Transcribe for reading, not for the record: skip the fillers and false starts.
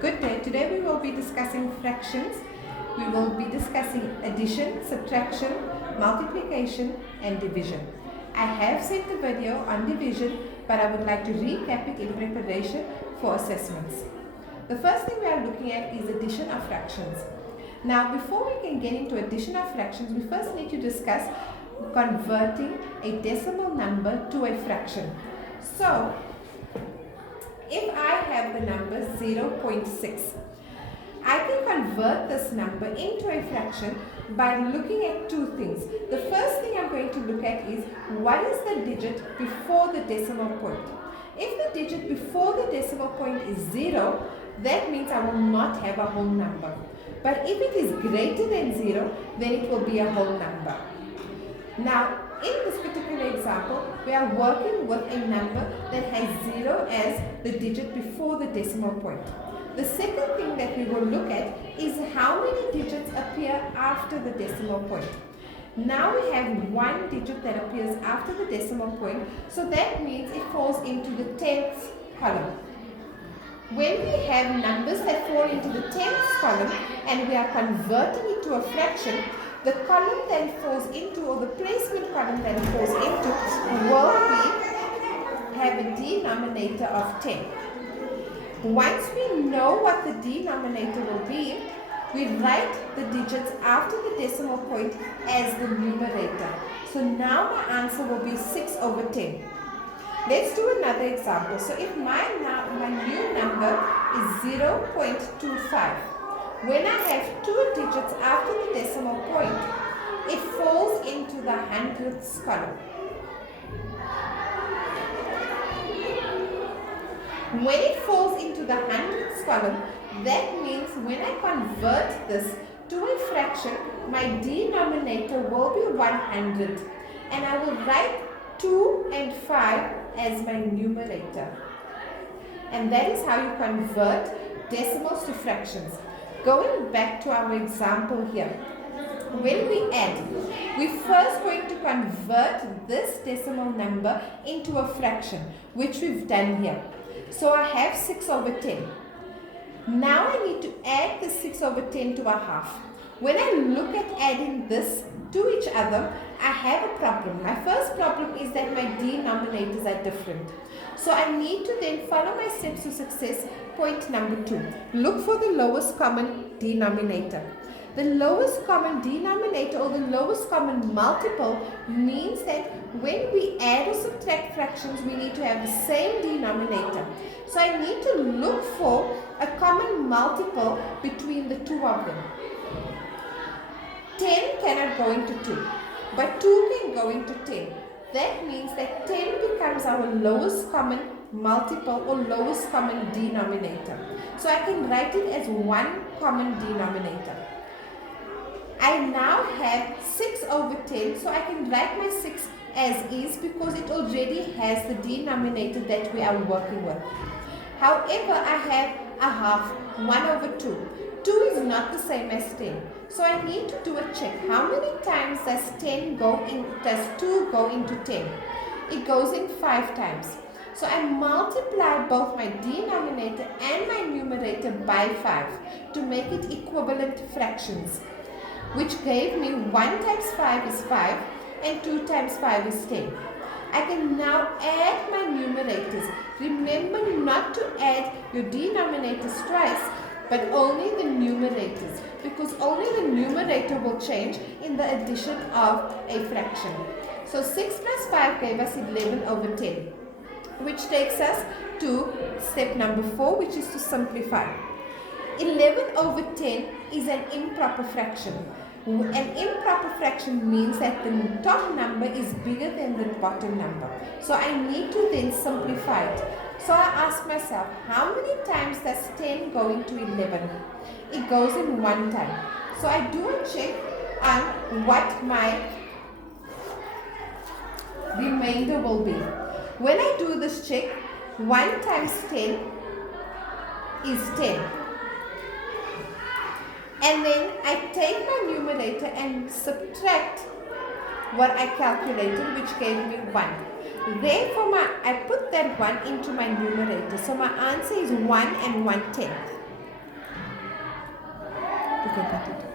Good day. Today we will be discussing fractions. We will be discussing addition, subtraction, multiplication and division. I have sent a video on division, but I would like to recap it in preparation for assessments. The first thing we are looking at is addition of fractions. Now before we can get into addition of fractions, we first need to discuss converting a decimal number to a fraction. So if I have the number 0.6, I can convert this number into a fraction by looking at two things. The first thing I'm going to look at is what is the digit before the decimal point. If the digit before the decimal point is 0, that means I will not have a whole number. But if it is greater than 0, then it will be a whole number. Now, in this particular example, we are working with a number that has 0 as the digit before the decimal point. The second thing that we will look at is how many digits appear after the decimal point. Now we have one digit that appears after the decimal point, so that means it falls into the 10th column. When we have numbers that fall into the 10th column and we are converting it to a fraction, the column that it falls into, or the placement column that it falls into, will have a denominator of 10. Once we know what the denominator will be, we write the digits after the decimal point as the numerator. So now my answer will be 6 over 10. Let's do another example. So if my new number is 0.25, when I have two digits after the decimal point, it falls into the hundredths column. When it falls into the hundredths column, that means when I convert this to a fraction, my denominator will be 100. And I will write 2 and 5 as my numerator. And that is how you convert decimals to fractions. Going back to our example here, when we add, we're first going to convert this decimal number into a fraction, which we've done here. So I have 6 over 10. Now I need to add the 6 over 10 to a half. When I look at adding this to each other, I have a problem. My first problem is that my denominators are different. So I need to then follow my steps to success. Point number 2. Look for the lowest common denominator. The lowest common denominator, or the lowest common multiple, means that when we add or subtract fractions, we need to have the same denominator. So I need to look for a common multiple between the two of them. 10 cannot go into 2, but 2 can go into 10. That means that 10 becomes our lowest common multiple or lowest common denominator. So I can write it as one common denominator. I now have 6 over 10, so I can write my 6 as is because it already has the denominator that we are working with. However, I have a half, 1 over 2. 2 is not the same as 10. So I need to do a check. How many times does 2 go into 10? It goes in 5 times. So I multiply both my denominator and my numerator by 5 to make it equivalent fractions, which gave me 1 times 5 is 5 and 2 times 5 is 10. I can now add my numerators. Remember not to add your denominators twice, but only the numerators, because only the numerator will change in the addition of a fraction. So 6 plus 5 gave us 11 over 10, which takes us to step number 4, which is to simplify. 11 over 10 is an improper fraction. An improper fraction means that the top number is bigger than the bottom number. So I need to then simplify it. So I ask myself, how many times does 10 go into 11? It goes in 1 time. So I do a check on what my remainder will be. When I do this check, 1 times 10 is 10. And then I take my numerator and subtract what I calculated, which gave me 1. Therefore, I put that 1 into my numerator. So my answer is 1 and 1/10. Tudo.